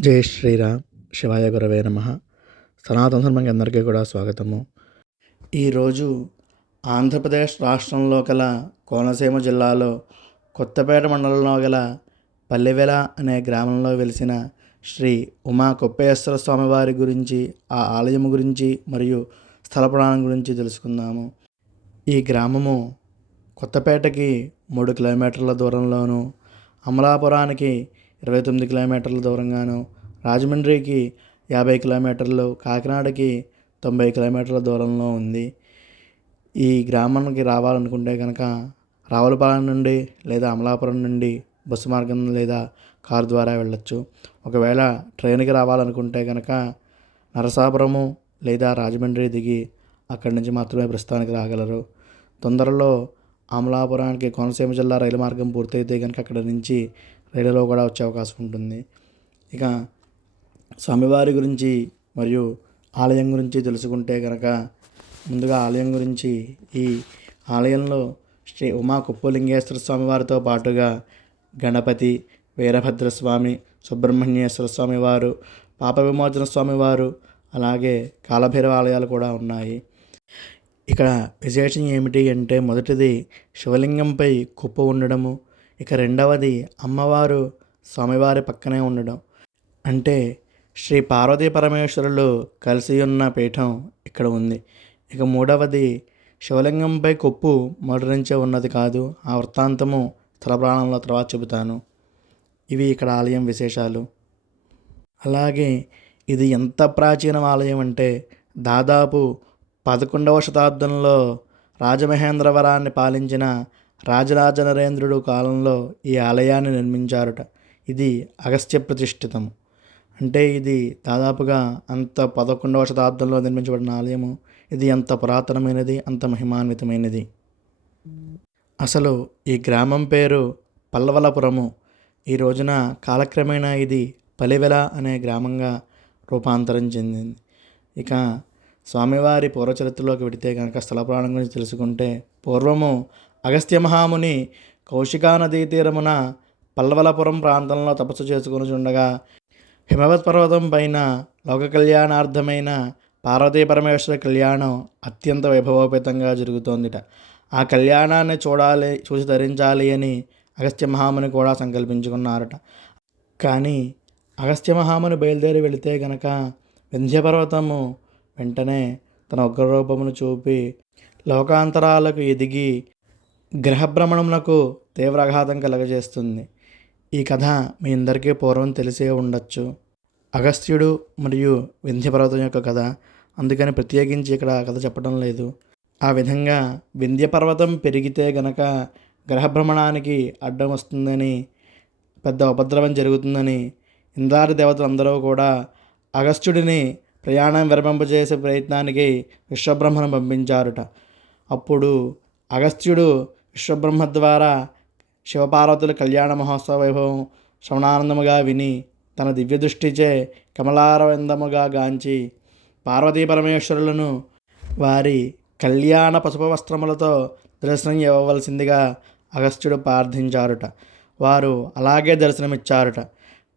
జై శ్రీరామ్. శివాయ గురవే నమ. సనాతన ధర్మంకి అందరికీ కూడా స్వాగతము. ఈరోజు ఆంధ్రప్రదేశ్ రాష్ట్రంలో గల కోనసీమ జిల్లాలో కొత్తపేట మండలంలో గల పల్లెవెల అనే గ్రామంలో వెలిసిన శ్రీ ఉమా కుప్పేశ్వర స్వామి వారి గురించి ఆ ఆలయం గురించి మరియు స్థల పురాణం గురించి తెలుసుకుందాము. ఈ గ్రామము కొత్తపేటకి మూడు కిలోమీటర్ల దూరంలోను అమలాపురానికి ఇరవై తొమ్మిది కిలోమీటర్ల దూరంగాను రాజమండ్రికి యాభై కిలోమీటర్లు కాకినాడకి తొంభై కిలోమీటర్ల దూరంలో ఉంది. ఈ గ్రామానికి రావాలనుకుంటే కనుక రావులపాలెం నుండి లేదా అమలాపురం నుండి బస్సు మార్గం లేదా కారు ద్వారా వెళ్ళొచ్చు. ఒకవేళ ట్రైన్కి రావాలనుకుంటే కనుక నరసాపురము లేదా రాజమండ్రి దిగి అక్కడి నుంచి మాత్రమే ప్రస్తుతానికి రాగలరు. తొందరలో అమలాపురానికి కోనసీమ జిల్లా రైలు మార్గం పూర్తయితే కనుక అక్కడ నుంచి రైలులో కూడా వచ్చే అవకాశం ఉంటుంది. ఇక స్వామివారి గురించి మరియు ఆలయం గురించి తెలుసుకుంటే కనుక ముందుగా ఆలయం గురించి ఈ ఆలయంలో శ్రీ ఉమా కుప్పలింగేశ్వర స్వామి వారితో పాటుగా గణపతి వీరభద్రస్వామి సుబ్రహ్మణ్యేశ్వర స్వామి వారు పాప విమోచన స్వామివారు అలాగే కాలభైరవ ఆలయాలు కూడా ఉన్నాయి. ఇక్కడ విశేషం ఏమిటి అంటే మొదటిది శివలింగంపై కుప్ప ఉండడము ఇక రెండవది అమ్మవారు స్వామివారి పక్కనే ఉండడం. అంటే శ్రీ పార్వతీ పరమేశ్వరులు కలిసి ఉన్న పీఠం ఇక్కడ ఉంది. ఇక మూడవది శివలింగంపై కొప్పు మొదటి ఉన్నది కాదు ఆ వృత్తాంతము స్థల తర్వాత చెబుతాను. ఇవి ఇక్కడ ఆలయం విశేషాలు. అలాగే ఇది ఎంత ప్రాచీన ఆలయం అంటే దాదాపు పదకొండవ శతాబ్దంలో రాజమహేంద్రవరాన్ని పాలించిన రాజరాజ నరేంద్రుడు కాలంలో ఈ ఆలయాన్ని నిర్మించారట. ఇది అగస్త్య ప్రతిష్ఠితము. అంటే ఇది దాదాపుగా అంత పదకొండవ శతాబ్దంలో నిర్మించబడిన ఆలయము. ఇది అంత పురాతనమైనది అంత మహిమాన్వితమైనది. అసలు ఈ గ్రామం పేరు పల్లవలపురము. ఈ రోజున కాలక్రమేణా ఇది పలివెల అనే గ్రామంగా రూపాంతరం చెందింది. ఇక స్వామివారి పూర్వచరిత్రలోకి వెడితే కనుక స్థల ప్రాణం గురించి తెలుసుకుంటే పూర్వము అగస్త్య మహాముని కౌశికా నదీ తీరమున పల్లవలపురం ప్రాంతంలో తపస్సు చేసుకుని చుండగా హిమవత్ పర్వతం పైన లోక కళ్యాణార్థమైన పార్వతీ పరమేశ్వర కళ్యాణం అత్యంత వైభవోపేతంగా జరుగుతోందిట. ఆ కళ్యాణాన్ని చూడాలి చూసి ధరించాలి అని అగస్త్య మహాముని కూడా సంకల్పించుకున్నారట. కానీ అగస్త్య మహాముని బయలుదేరి వెళితే గనక వింధ్యపర్వతము వెంటనే తన ఉగ్రరూపమును చూపి లోకాంతరాలకు ఎదిగి గ్రహభ్రమణమునకు తీవ్రాఘాతం కలగజేస్తుంది. ఈ కథ మీ అందరికీ పూర్వం తెలిసే ఉండొచ్చు. అగస్త్యుడు మరియు వింధ్యపర్వతం యొక్క కథ. అందుకని ప్రత్యేకించి ఇక్కడ కథ చెప్పడం లేదు. ఆ విధంగా వింధ్యపర్వతం పెరిగితే గనక గ్రహభ్రమణానికి అడ్డం వస్తుందని పెద్ద ఉపద్రవం జరుగుతుందని ఇంద్రాది దేవతలు అందరూ కూడా అగస్త్యుడిని ప్రయాణం విరమింపజేసే ప్రయత్నానికి విశ్వబ్రహ్మను పంపించారుట. అప్పుడు అగస్త్యుడు విశ్వబ్రహ్మ ద్వారా శివపార్వతుల కళ్యాణ మహోత్సవ వైభవం శ్రవణానందముగా విని తన దివ్య దృష్టిచే కమలారవిందముగా గాంచి పార్వతీ పరమేశ్వరులను వారి కళ్యాణ పసుపు వస్త్రములతో దర్శనం ఇవ్వవలసిందిగా అగస్త్యుడు ప్రార్థించారుట. వారు అలాగే దర్శనమిచ్చారుట.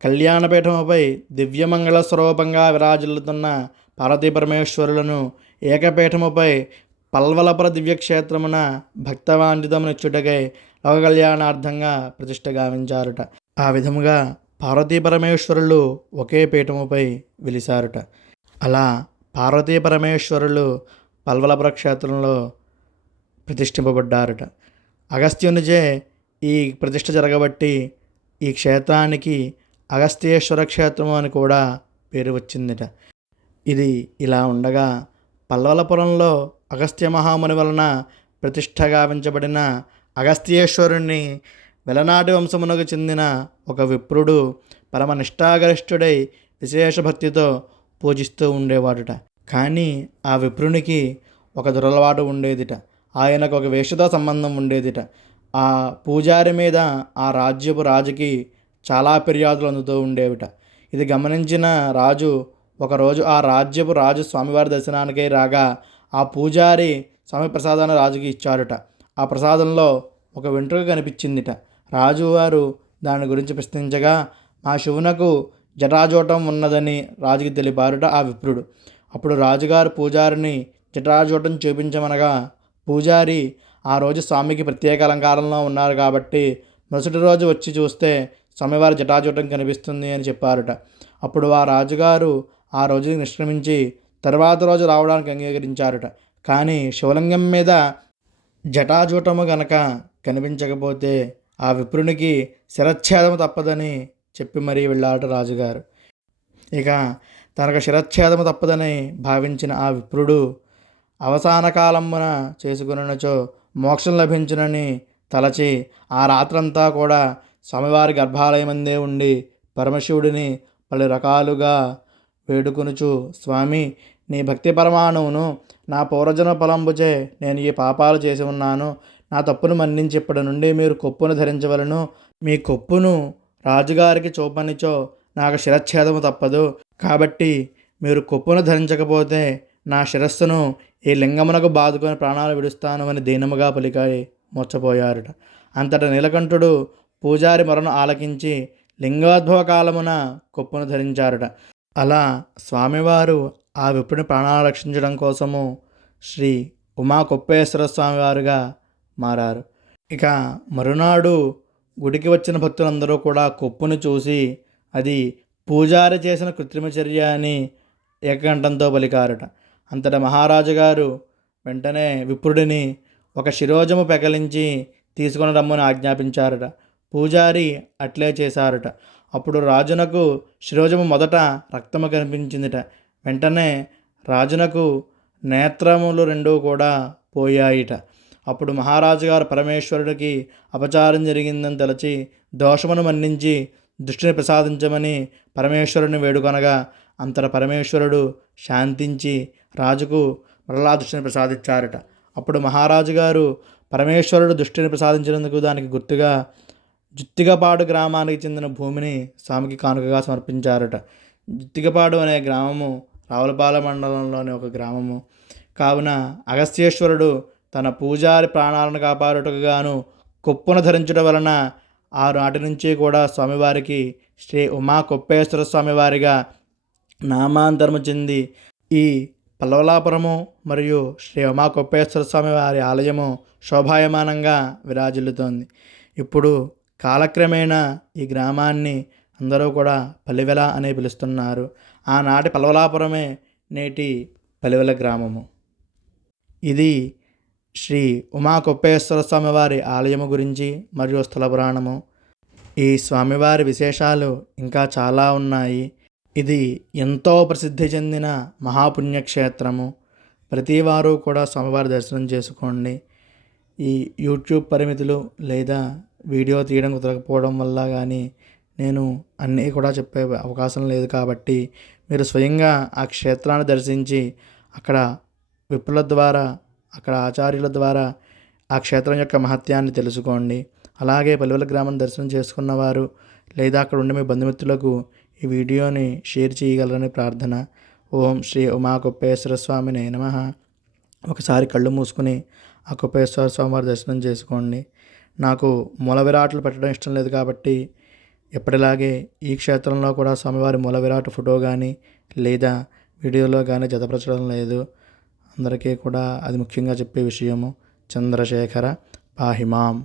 కళ్యాణపీఠముపై దివ్యమంగళ స్వరూపంగా విరాజిల్లుతున్న పార్వతీ పరమేశ్వరులను ఏకపీఠముపై పల్వలపుర దివ్యక్షేత్రమున భక్తవాంజితమునిచ్చుటకై లోక కళ్యాణార్థంగా ప్రతిష్ట గావించారుట. ఆ విధముగా పార్వతీ పరమేశ్వరులు ఒకే పీఠముపై వెలిసారుట. అలా పార్వతీ పరమేశ్వరులు పల్వలపుర క్షేత్రంలో ప్రతిష్ఠింపబడ్డారట. అగస్త్యునిచే ఈ ప్రతిష్ఠ జరగబట్టి ఈ క్షేత్రానికి అగస్త్యేశ్వర క్షేత్రము అని కూడా పేరు వచ్చిందిట. ఇది ఇలా ఉండగా పల్లవలపురంలో అగస్త్య మహాముని వలన ప్రతిష్టగావించబడిన అగస్త్యేశ్వరుణ్ణి వెలనాటి వంశమునకు చెందిన ఒక విప్రుడు పరమనిష్టాగరిష్ఠుడై విశేష భక్తితో పూజిస్తూ ఉండేవాడుట. కానీ ఆ విప్రునికి ఒక దురలవాటు ఉండేదిట. ఆయనకు ఒక వేషతో సంబంధం ఉండేదిట. ఆ పూజారి మీద ఆ రాజ్యపు రాజుకి చాలా ఫిర్యాదులు అందుతూ ఉండేవిట. ఇది గమనించిన రాజు ఒకరోజు ఆ రాజ్యపు రాజు స్వామివారి దర్శనానికై రాగా ఆ పూజారి స్వామి ప్రసాదాన్ని రాజుకి ఇచ్చారుట. ఆ ప్రసాదంలో ఒక వెంట్రుక కనిపించిందిట. రాజువారు దాని గురించి ప్రశ్నించగా మా శివునకు జటాజోటం ఉన్నదని రాజుకి తెలిపారుట ఆ విప్రుడు. అప్పుడు రాజుగారు పూజారిని జటాజోటం చూపించమనగా పూజారి ఆ రోజు స్వామికి ప్రత్యేక అలంకారంలో ఉన్నారు కాబట్టి మరుసటి రోజు వచ్చి చూస్తే స్వామివారి జటాజూటం కనిపిస్తుంది అని చెప్పారుట. అప్పుడు ఆ రాజుగారు ఆ రోజుకి నిష్క్రమించి తర్వాత రోజు రావడానికి అంగీకరించారట. కానీ శివలింగం మీద జటాజూటము గనక కనిపించకపోతే ఆ విప్రునికి శిరచ్ఛేదము తప్పదని చెప్పి మరీ వెళ్ళారట రాజుగారు. ఇక తనకు శిరచ్ఛేదము తప్పదని భావించిన ఆ విప్రుడు అవసాన కాలమున చేసుకున్నచో మోక్షం లభించునని తలచి ఆ రాత్రంతా కూడా స్వామివారి గర్భాలయమందే ఉండి పరమశివుడిని పలు రకాలుగా వేడుకొనుచు స్వామి నీ భక్తి పరమాణువును నా పూర్వజన ఫలంబుచే నేను ఈ పాపాలు చేసి ఉన్నాను. నా తప్పును మన్నించి ఇప్పటి నుండి మీరు కొప్పును ధరించవలను. మీ కొప్పును రాజుగారికి చూపనిచో నాకు శిరచ్ఛేదము తప్పదు. కాబట్టి మీరు కొప్పును ధరించకపోతే నా శిరస్సును ఈ లింగమునకు బాదుకొని ప్రాణాలు విడుస్తాను అని దీనముగా పలికాయి మోచ్చపోయారుట అంతట నీలకంఠుడు పూజారి మొరను ఆలకించి లింగోద్భవ కాలమున కొప్పును ధరించారుట. అలా స్వామివారు ఆ విప్పుని ప్రాణాలు రక్షించడం కోసము శ్రీ ఉమా కొప్పేశ్వర స్వామివారుగా మారారు. ఇక మరునాడు గుడికి వచ్చిన భక్తులందరూ కూడా కొప్పును చూసి అది పూజారి చేసిన కృత్రిమ చర్య అని ఏకకంఠంతో పలికారట. అంతట మహారాజు గారు వెంటనే విప్రుడిని ఒక శిరోజము పెకలించి తీసుకుని రమ్మని ఆజ్ఞాపించారట. పూజారి అట్లే చేశారట. అప్పుడు రాజునకు శిరోజము మొదట రక్తము కనిపించిందిట. వెంటనే రాజునకు నేత్రములు రెండూ కూడా పోయాయిట. అప్పుడు మహారాజు గారు పరమేశ్వరుడికి అపచారం జరిగిందని తలచి దోషమును మన్నించి దృష్టిని ప్రసాదించమని పరమేశ్వరుని వేడుకొనగా అంతట పరమేశ్వరుడు శాంతించి రాజుకు మరలా దృష్టిని ప్రసాదించారట. అప్పుడు మహారాజు గారు పరమేశ్వరుడు దృష్టిని ప్రసాదించినందుకు దానికి గుర్తుగా జుత్తిగపాడు గ్రామానికి చెందిన భూమిని స్వామికి కానుకగా సమర్పించారట. జుత్తిగపాడు అనే గ్రామము రావులపాల మండలంలోని ఒక గ్రామము. కావున అగస్త్యేశ్వరుడు తన పూజారి ప్రాణాలను కాపాడుటకు గాను కొప్పున ధరించుట వలన ఆ నాటి నుంచి కూడా స్వామివారికి శ్రీ ఉమా కొప్పేశ్వర స్వామివారిగా నామాంతరము చెంది ఈ పల్లవలాపురము మరియు శ్రీ ఉమా కొప్పేశ్వర స్వామి వారి ఆలయము శోభాయమానంగా విరాజిల్లుతోంది. ఇప్పుడు కాలక్రమేణా ఈ గ్రామాన్ని అందరూ కూడా పలివెల అనే పిలుస్తున్నారు. ఆనాటి పల్వలాపురమే నేటి పలివెల గ్రామము. ఇది శ్రీ ఉమా కుప్పేశ్వర స్వామివారి ఆలయము గురించి మరియు స్థల పురాణము. ఈ స్వామివారి విశేషాలు ఇంకా చాలా ఉన్నాయి. ఇది ఎంతో ప్రసిద్ధి చెందిన మహాపుణ్యక్షేత్రము. ప్రతివారు కూడా స్వామివారి దర్శనం చేసుకోండి. ఈ యూట్యూబ్ పరిమితులు లేదా వీడియో తీయడం కుదరకపోవడం వల్ల కానీ నేను అన్నీ కూడా చెప్పే అవకాశం లేదు కాబట్టి మీరు స్వయంగా ఆ క్షేత్రాన్ని దర్శించి అక్కడ విప్రుల ద్వారా అక్కడ ఆచార్యుల ద్వారా ఆ క్షేత్రం యొక్క మహత్యాన్ని తెలుసుకోండి. అలాగే పలువుల గ్రామం దర్శనం చేసుకున్నవారు లేదా అక్కడ ఉండే మీ బంధుమిత్రులకు ఈ వీడియోని షేర్ చేయగలరని ప్రార్థన. ఓం శ్రీ ఉమా కుప్పేశ్వర స్వామిని నమ. ఒకసారి కళ్ళు మూసుకుని ఆ కుప్పేశ్వర స్వామి వారి దర్శనం చేసుకోండి. నాకు మూల విరాట్లు పెట్టడం ఇష్టం లేదు కాబట్టి ఎప్పటిలాగే ఈ క్షేత్రంలో కూడా స్వామివారి మూల విరాట్ ఫోటో కానీ లేదా వీడియోలో కానీ జతపరచడం లేదు. అందరికీ కూడా అది ముఖ్యంగా చెప్పే విషయము చంద్రశేఖర పాహిమాం.